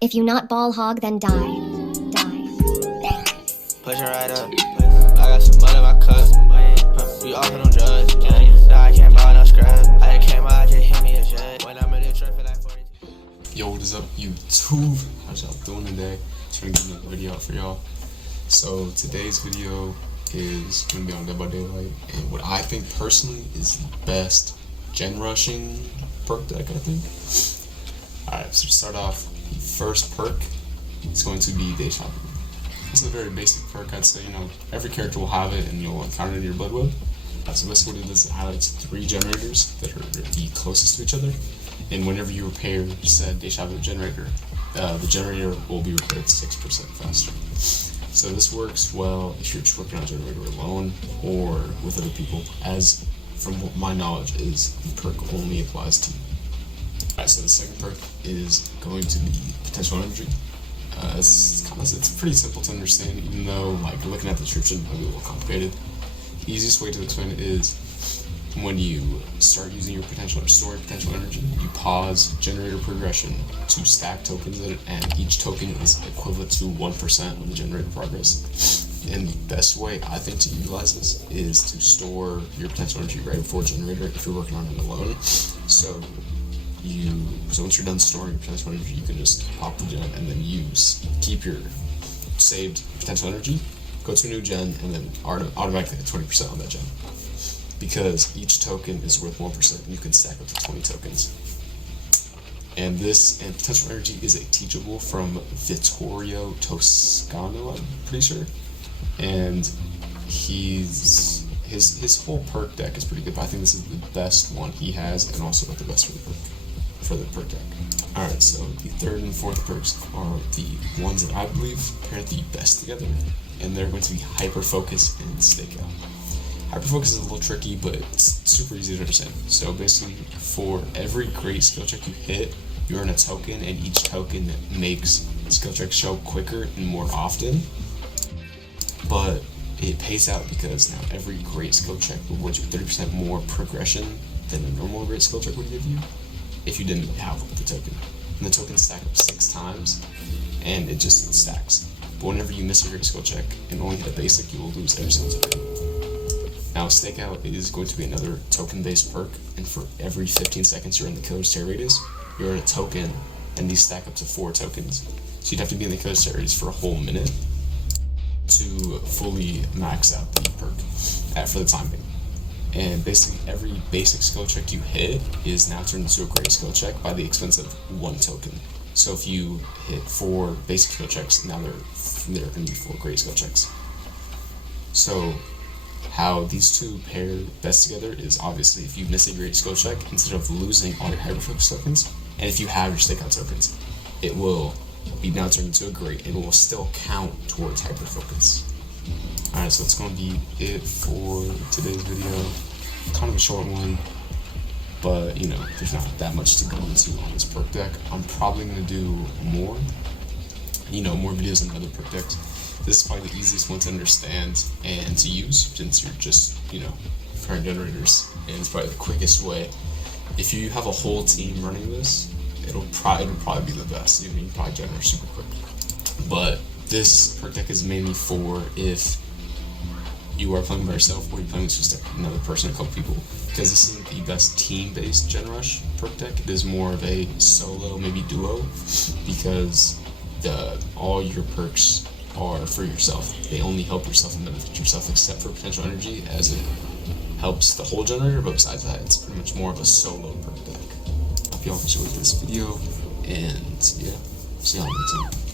If you not ball hog, then die. Die. Push it right up. I got some mud in my cup. We off on them drugs. I can't buy no scrub. I came out, just hit me a jet. When I'm in the truck, feel like 42. Yo, what is up, YouTube? How's y'all doing today? Trying to get another video out for y'all. So today's video is gonna be on Dead by Daylight, and what I think personally is the best gen rushing perk deck, I think. Alright, so to start off, the first perk is going to be Day Shopping. This is a very basic perk, I'd say. Every character will have it and you'll encounter it in your blood web. So basically what it is, it highlights 3 generators that are the closest to each other, and whenever you repair said Day Shopping generator, the generator will be repaired 6% faster. So this works well if you're just working on a generator alone or with other people, as from what my knowledge is, the perk only applies to you. Alright, so the second perk is going to be Potential Energy. It's pretty simple to understand, even though looking at the description it might be a little complicated. The easiest way to explain it is when you start using your potential or storing potential energy, you pause generator progression to stack tokens in it, and each token is equivalent to 1% of the generator progress. And the best way I think to utilize this is to store your potential energy right before generator if you're working on it alone. So once you're done storing your potential energy, you can just pop the gen and then keep your saved potential energy, go to a new gen, and then automatically get 20% on that gen. Because each token is worth 1% and you can stack up to 20 tokens. And potential energy is a teachable from Vittorio Toscano, I'm pretty sure. And his whole perk deck is pretty good, but I think this is the best one he has, and also the best for the perk deck. Alright, so the third and fourth perks are the ones that I believe pair the best together, and they're going to be Hyper Focus and Stakeout. Hyper Focus is a little tricky, but it's super easy to understand. So basically, for every great skill check you hit, you earn a token, and each token makes skill checks show quicker and more often. But it pays out because now every great skill check rewards you 30% more progression than a normal great skill check would give you if you didn't have the token. And the tokens stack up 6 times, and it just stacks. But whenever you miss a great skill check and only hit a basic, you will lose every single token. Now, Stakeout is going to be another token-based perk, and for every 15 seconds you're in the killer's tear radius, you earn a token, and these stack up to 4 tokens. So you'd have to be in the killer's tear radius for a whole minute to fully max out the perk for the time being. And basically, every basic skill check you hit is now turned into a great skill check by the expense of 1 token. So if you hit 4 basic skill checks, now they're going to be 4 great skill checks. So how these two pair best together is obviously if you miss a great skill check, instead of losing all your hyperfocus tokens, and if you have your stakeout tokens, it will be now turned into a great, and it will still count towards hyperfocus. Alright, so that's going to be it for today's video. Kind of a short one, but there's not that much to go into on this perk deck. I'm probably going to do more videos on other perk decks. This is probably the easiest one to understand and to use, since you're just, current generators, and it's probably the quickest way. If you have a whole team running this, it'll probably be the best. You can probably generate super quick. But this perk deck is mainly for if you are playing by yourself, or you're playing with just another person, a couple people, because this isn't the best team-based gen rush perk deck. It is more of a solo, maybe duo, because all your perks are for yourself. They only help yourself and benefit yourself, except for potential energy, as it helps the whole generator, but besides that, it's pretty much more of a solo perk deck. Hope y'all enjoyed this video, and yeah, see y'all next time.